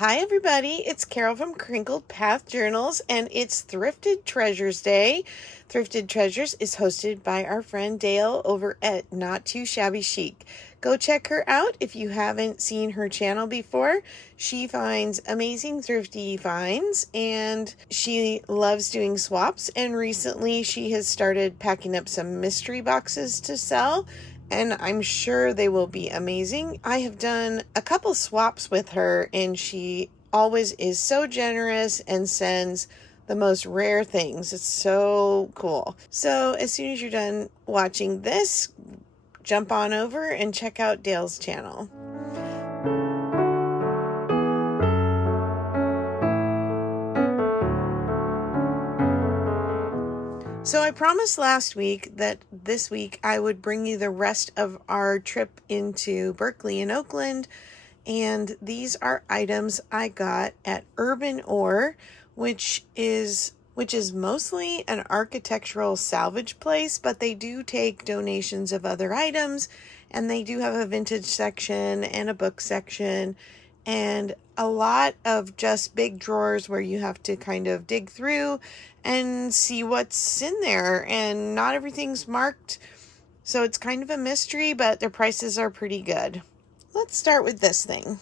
Hi everybody, it's Carol from Crinkled Path Journals and it's Thrifted Treasures Day. Thrifted Treasures is hosted by our friend Dale over at Not Too Shabby Chic. Go check her out if you haven't seen her channel before. She finds amazing thrifty finds and she loves doing swaps, and recently she has started packing up some mystery boxes to sell, and I'm sure they will be amazing. I have done a couple swaps with her, and she always is so generous and sends the most rare things. It's so cool. So as soon as you're done watching this, jump on over and check out Dale's channel. So I promised last week that this week I would bring you the rest of our trip into Berkeley and Oakland, and these are items I got at Urban Ore, which is mostly an architectural salvage place, but they do take donations of other items, and they do have a vintage section and a book section and a lot of just big drawers where you have to kind of dig through and see what's in there, and not everything's marked, so it's kind of a mystery, but their prices are pretty good. Let's start with this thing.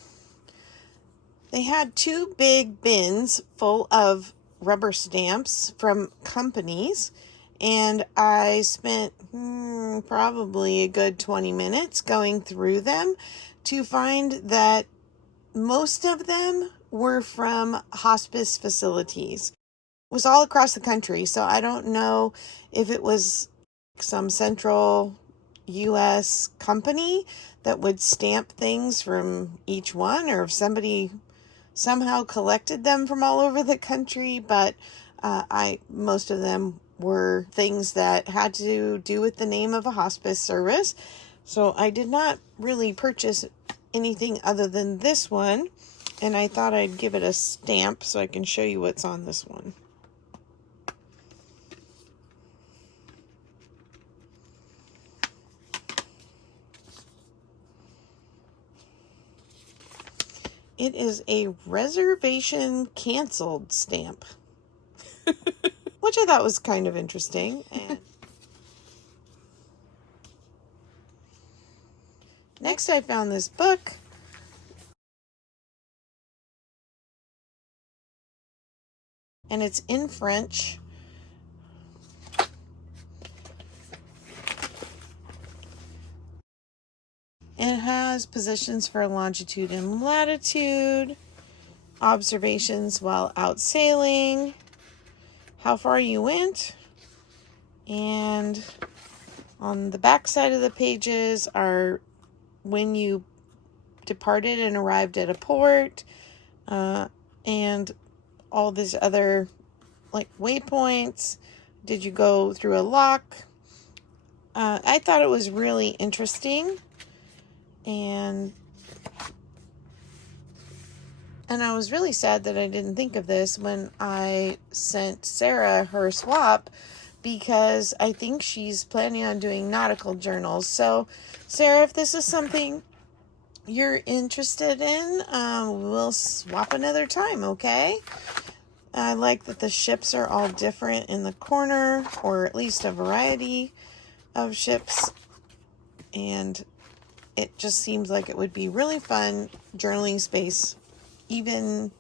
They had two big bins full of rubber stamps from companies, and I spent probably a good 20 minutes going through them to find that most of them were from hospice facilities. It was all across the country, so I don't know if it was some central U.S. company that would stamp things from each one, or if somebody somehow collected them from all over the country, but most of them were things that had to do with the name of a hospice service. So I did not really purchase anything other than this one, and I thought I'd give it a stamp so I can show you what's on this one. It is a reservation canceled stamp, which I thought was kind of interesting. And next I found this book. And it's in French. And it has positions for longitude and latitude, observations while out sailing, how far you went, and on the back side of the pages are when you departed and arrived at a port, and all these other like waypoints. Did you go through a lock? I thought it was really interesting, and I was really sad that I didn't think of this when I sent Sarah her swap, because I think she's planning on doing nautical journals. So, Sarah, if this is something you're interested in, we'll swap another time, okay? I like that the ships are all different in the corner, or at least a variety of ships, and it just seems like it would be really fun journaling space, even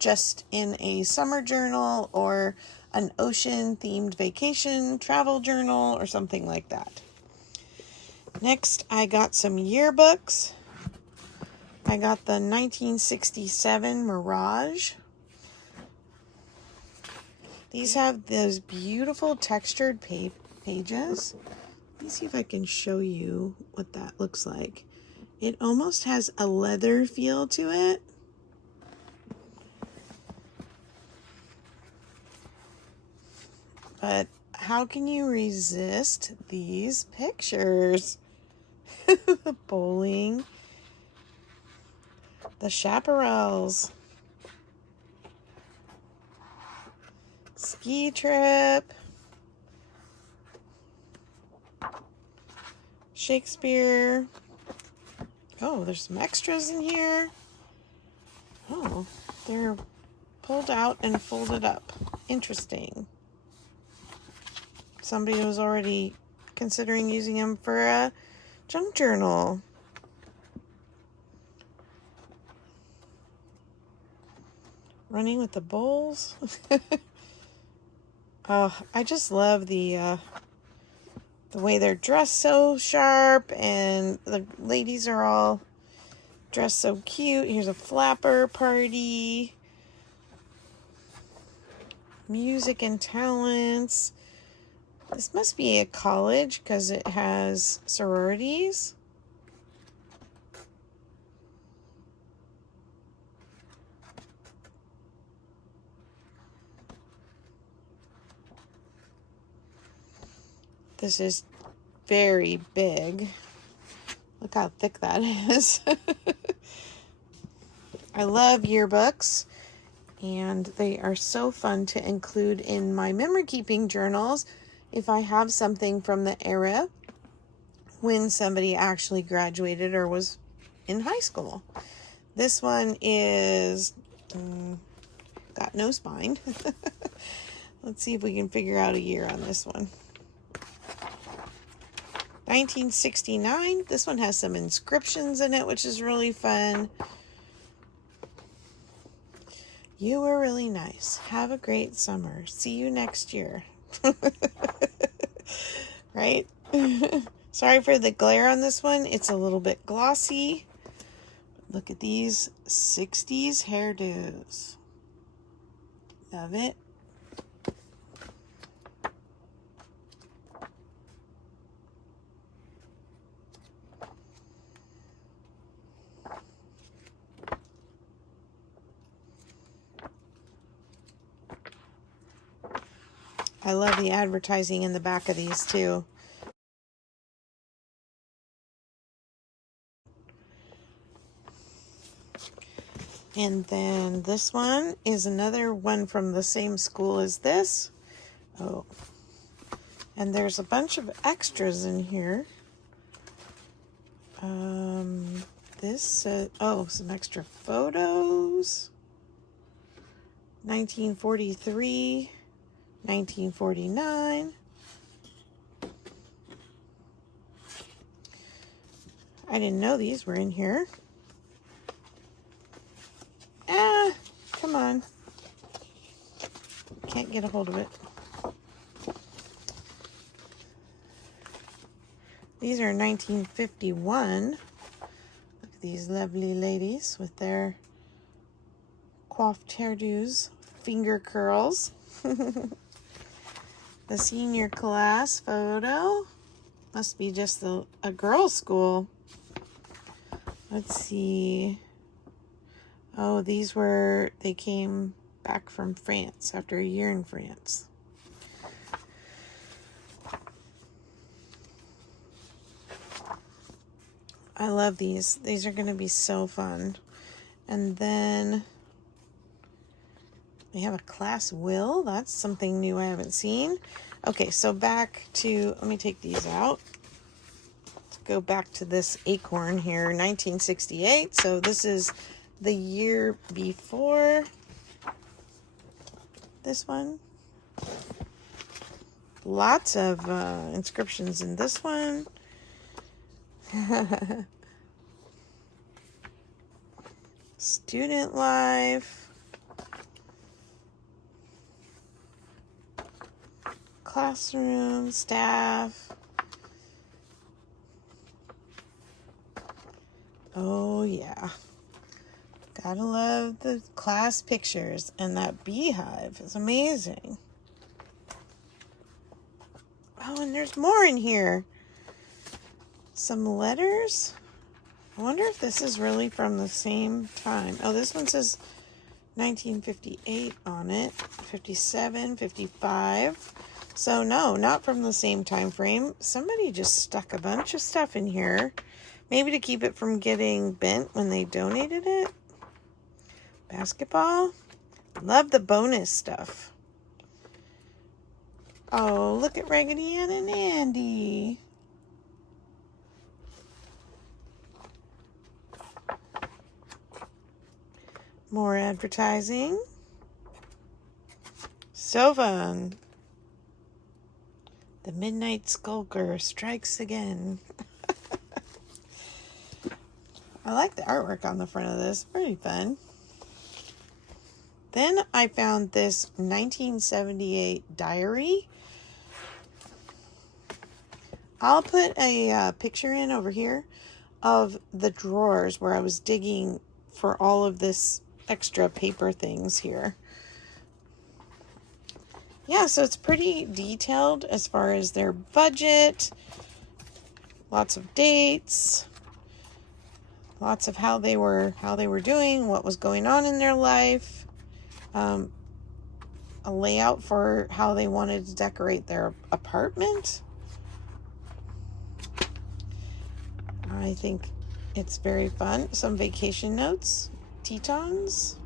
just in a summer journal or an ocean themed vacation travel journal or something like that. Next, I got some yearbooks. I got the 1967 Mirage. These have those beautiful textured pages. Let me see if I can show you what that looks like. It almost has a leather feel to it. But how can you resist these pictures? The bowling, the chaparrals, ski trip, Shakespeare. Oh, there's some extras in here. Oh, they're pulled out and folded up. Interesting. Somebody was already considering using them for a junk journal. Running with the bowls. Oh, I just love the way they're dressed so sharp, and the ladies are all dressed so cute. Here's a flapper party. Music and talents. This must be a college because it has sororities. This is very big. Look how thick that is. I love yearbooks, and they are so fun to include in my memory keeping journals if I have something from the era when somebody actually graduated or was in high school. This one is got no spine. Let's see if we can figure out a year on this one. 1969. This one has some inscriptions in it, which is really fun. You were really nice. Have a great summer. See you next year. Right? Sorry for the glare on this one. It's a little bit glossy. Look at these 60s hairdos. Love it. I love the advertising in the back of these too. And then this one is another one from the same school as this. Oh, and there's a bunch of extras in here. Some extra photos. 1943, 1949. I didn't know these were in here. Come on. Can't get a hold of it. These are 1951. Look at these lovely ladies with their coiffed hairdos, finger curls. The senior class photo. Must be just a girls' school. Let's see. Oh, they came back from France after a year in France. I love these. These are going to be so fun. And then they have a class will. That's something new I haven't seen. Okay, so back to, let me take these out. Let's go back to this acorn here, 1968. So this is the year before this one. Lots of inscriptions in this one. Student life. Classroom, staff. Oh yeah. Gotta love the class pictures, and that beehive is amazing. Oh, and there's more in here. Some letters. I wonder if this is really from the same time. Oh, this one says 1958 on it. 57, 55. So no, not from the same time frame. Somebody just stuck a bunch of stuff in here. Maybe to keep it from getting bent when they donated it. Basketball. Love the bonus stuff. Oh, look at Raggedy Ann and Andy. More advertising. So fun. The Midnight Skulker strikes again. I like the artwork on the front of this. Pretty fun. Then I found this 1978 diary. I'll put a picture in over here of the drawers where I was digging for all of this extra paper things here. Yeah, so it's pretty detailed as far as their budget, lots of dates, lots of how they were doing, what was going on in their life, a layout for how they wanted to decorate their apartment. I think it's very fun. Some vacation notes, Tetons.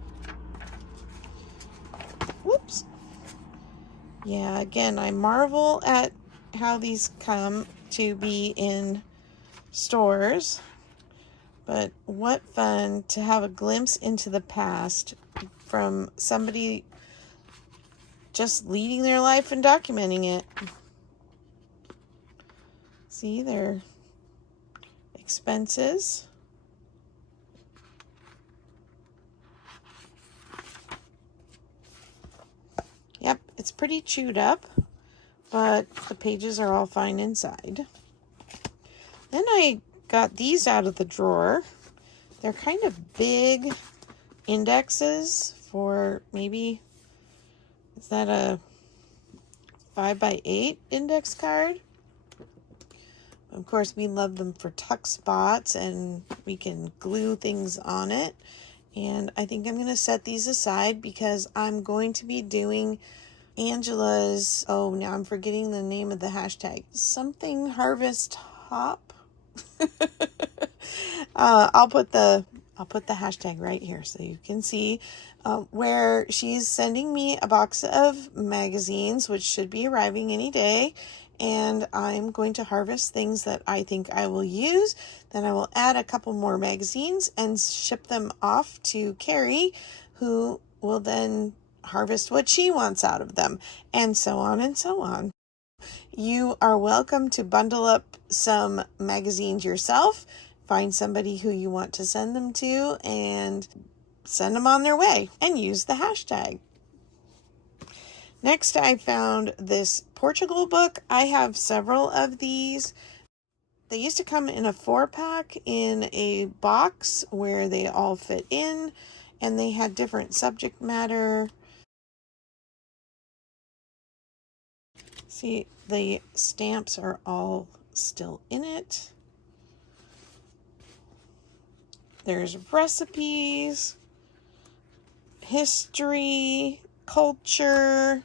Whoops. Yeah, again, I marvel at how these come to be in stores. But what fun to have a glimpse into the past from somebody just leading their life and documenting it. See their expenses. Yep, it's pretty chewed up, but the pages are all fine inside. Then I got these out of the drawer. They're kind of big indexes for maybe, is that a 5x8 index card? Of course, we love them for tuck spots, and we can glue things on it. And I think I'm going to set these aside because I'm going to be doing Angela's, oh, now I'm forgetting the name of the hashtag. Something Harvest Hop. I'll put the hashtag right here so you can see where she's sending me a box of magazines, which should be arriving any day. And I'm going to harvest things that I think I will use. Then I will add a couple more magazines and ship them off to Carrie, who will then harvest what she wants out of them, and so on and so on. You are welcome to bundle up some magazines yourself, find somebody who you want to send them to, and send them on their way, and use the hashtag. Next, I found this Portugal book. I have several of these. They used to come in a 4-pack in a box where they all fit in, and they had different subject matter. See, the stamps are all still in it. There's recipes, history, culture,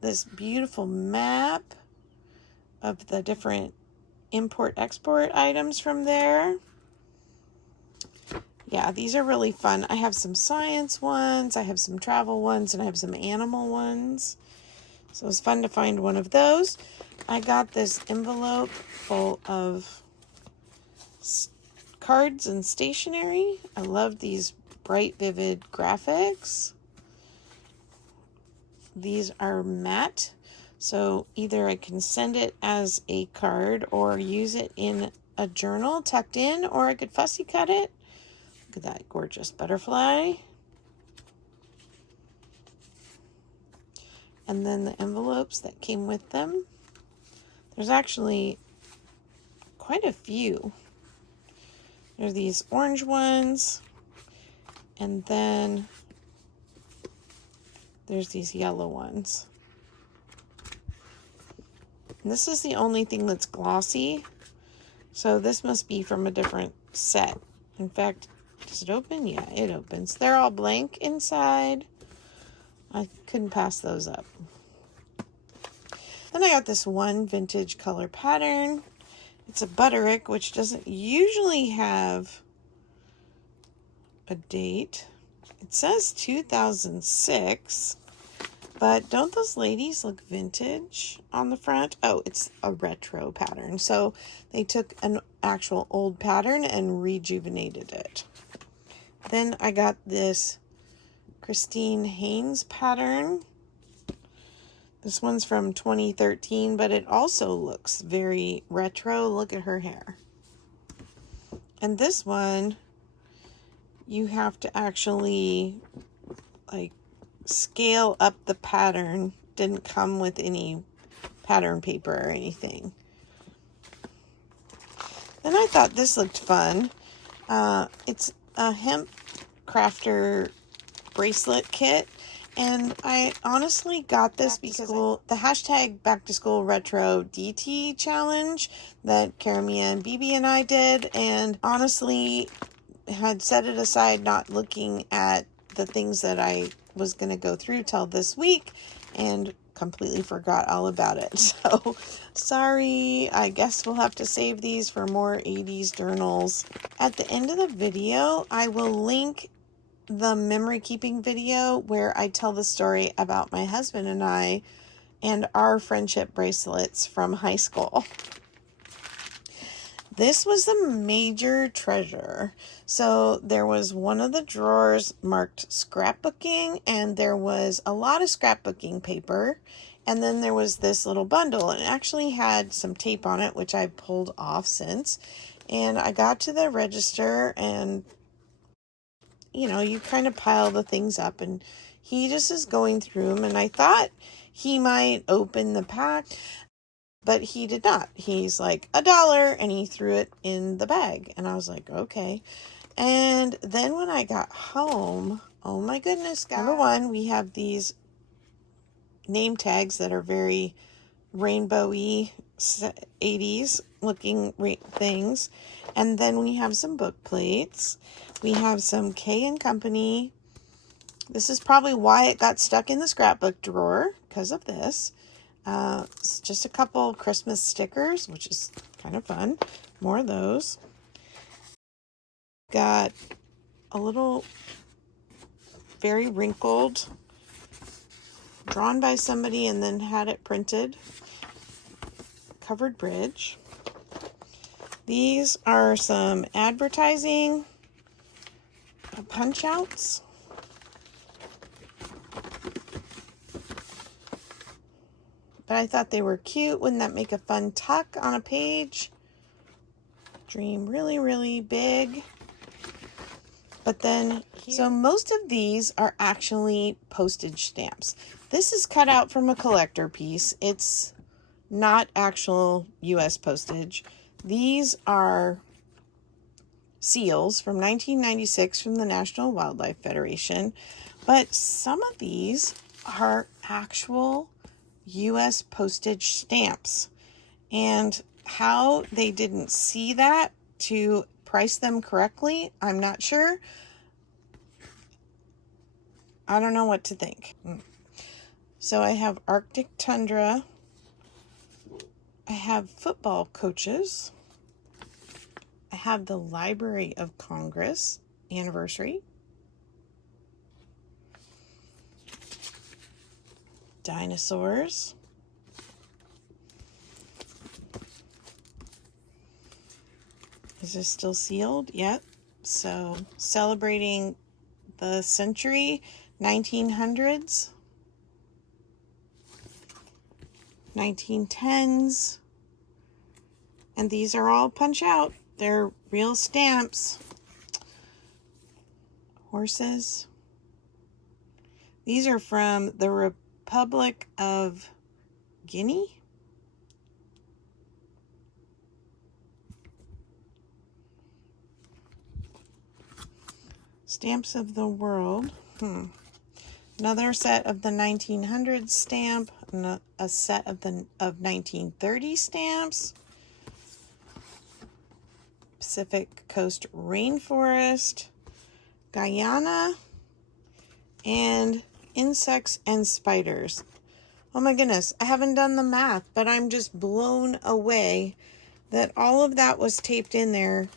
this beautiful map of the different import-export items from there. Yeah, these are really fun. I have some science ones, I have some travel ones, and I have some animal ones. So it was fun to find one of those. I got this envelope full of cards and stationery. I love these bright, vivid graphics. These are matte, so either I can send it as a card or use it in a journal tucked in, or I could fussy cut it. Look at that gorgeous butterfly. And then the envelopes that came with them. There's actually quite a few. There's these orange ones, and then there's these yellow ones. And this is the only thing that's glossy, so this must be from a different set. In fact, does it open? Yeah, it opens. They're all blank inside. I couldn't pass those up. Then I got this one vintage color pattern. It's a Butterick, which doesn't usually have a date. It says 2006, but don't those ladies look vintage on the front? Oh, it's a retro pattern. So they took an actual old pattern and rejuvenated it. Then I got this Christine Haynes pattern. This one's from 2013, but it also looks very retro. Look at her hair. And this one, you have to actually like scale up the pattern. Didn't come with any pattern paper or anything. And I thought this looked fun. It's a hemp crafter bracelet kit. And I honestly got this because the hashtag back to school retro DT challenge that Karamia and BB and I did. And honestly had set it aside, not looking at the things that I was going to go through till this week, and completely forgot all about it. So sorry, I guess we'll have to save these for more 80s journals. At the end of the video, I will link the memory keeping video where I tell the story about my husband and I and our friendship bracelets from high school. This was a major treasure. So there was one of the drawers marked scrapbooking, and there was a lot of scrapbooking paper. And then there was this little bundle, and it actually had some tape on it, which I pulled off since. And I got to the register, and you know, you kind of pile the things up, and he just is going through them. And I thought he might open the pack, but he did not. He's like, $1, and he threw it in the bag. And I was like, okay. And then when I got home, oh my goodness, guys. Number one, we have these name tags that are very rainbowy 80s looking things. And then we have some book plates. We have some K and Company. This is probably why it got stuck in the scrapbook drawer, because of this. It's just a couple Christmas stickers, which is kind of fun. More of those. Got a little very wrinkled, drawn by somebody and then had it printed, covered bridge. These are some advertising punch outs. But I thought they were cute. Wouldn't that make a fun tuck on a page? Dream really, really big. But then, so most of these are actually postage stamps. This is cut out from a collector piece. It's not actual U.S. postage. These are seals from 1996 from the National Wildlife Federation. But some of these are actual U.S. postage stamps. And how they didn't see that to price them correctly, I'm not sure. I don't know what to think. So I have Arctic Tundra. I have football coaches. I have the Library of Congress anniversary. Dinosaurs. Is this still sealed? Yep. So celebrating the century, 1900s, 1910s. And these are all punch out. They're real stamps. Horses. These are from the Republic of Guinea. Stamps of the world. Another set of the 1900s stamp. A set of 1930 stamps. Pacific Coast Rainforest. Guyana. And insects and spiders. Oh my goodness, I haven't done the math, but I'm just blown away that all of that was taped in there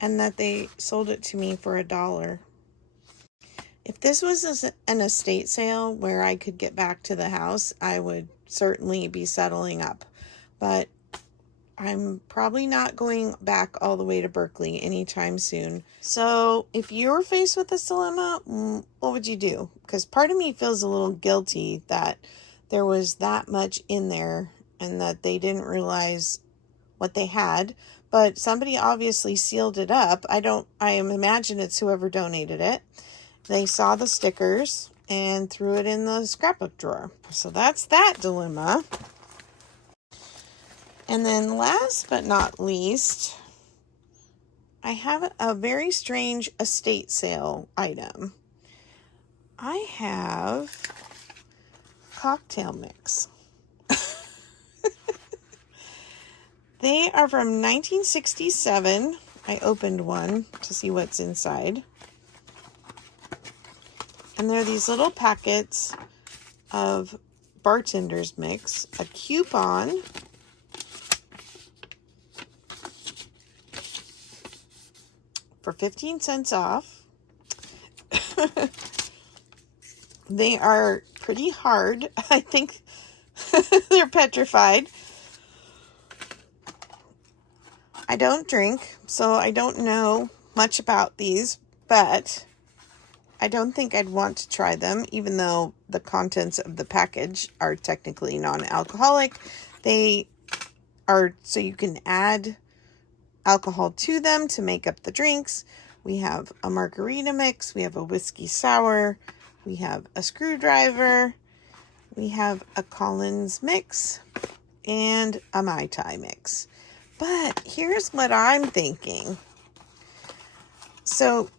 and that they sold it to me for $1. If this was an estate sale where I could get back to the house, I would certainly be settling up. But I'm probably not going back all the way to Berkeley anytime soon. So if you were faced with this dilemma, what would you do? Because part of me feels a little guilty that there was that much in there and that they didn't realize what they had, but somebody obviously sealed it up. I imagine it's whoever donated it. They saw the stickers and threw it in the scrapbook drawer. So that's that dilemma. And then last but not least, I have a very strange estate sale item. I have cocktail mix. They are from 1967. I opened one to see what's inside. And they're these little packets of bartender's mix, a coupon, for 15 cents off. They are pretty hard. I think they're petrified. I don't drink, so I don't know much about these, but I don't think I'd want to try them, even though the contents of the package are technically non-alcoholic. They are so you can add alcohol to them to make up the drinks. We have a margarita mix, we have a whiskey sour, we have a screwdriver, we have a Collins mix, and a Mai Tai mix. But here's what I'm thinking. So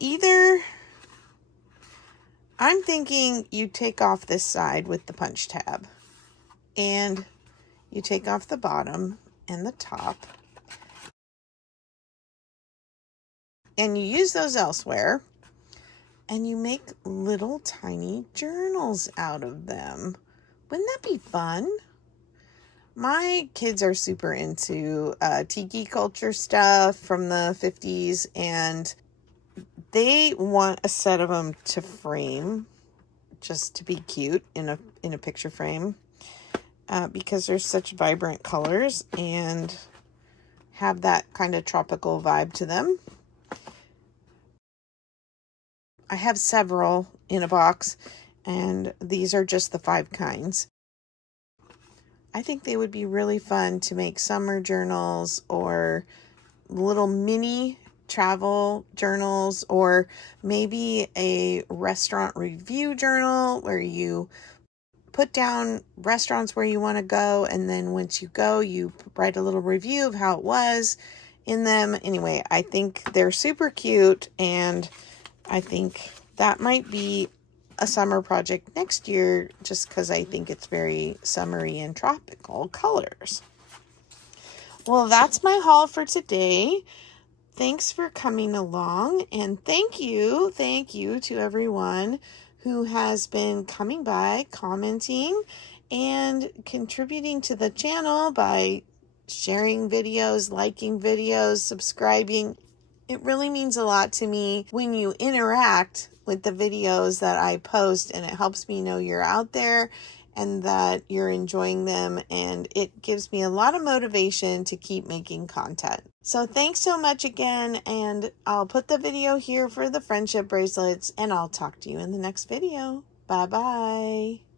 I'm thinking you take off this side with the punch tab, and you take off the bottom and the top, and you use those elsewhere, and you make little tiny journals out of them. Wouldn't that be fun? My kids are super into tiki culture stuff from the 50s, and they want a set of them to frame, just to be cute in a picture frame, because they're such vibrant colors and have that kind of tropical vibe to them. I have several in a box, and these are just the 5 kinds. I think they would be really fun to make summer journals or little mini travel journals, or maybe a restaurant review journal where you put down restaurants where you want to go, and then once you go, you write a little review of how it was in them. Anyway, I think they're super cute, and I think that might be a summer project next year, just because I think it's very summery and tropical colors. Well, that's my haul for today. Thanks for coming along, and thank you to everyone who has been coming by, commenting, and contributing to the channel by sharing videos, liking videos, subscribing. It really means a lot to me when you interact with the videos that I post, and it helps me know you're out there and that you're enjoying them, and it gives me a lot of motivation to keep making content. So thanks so much again, and I'll put the video here for the friendship bracelets, and I'll talk to you in the next video. Bye bye.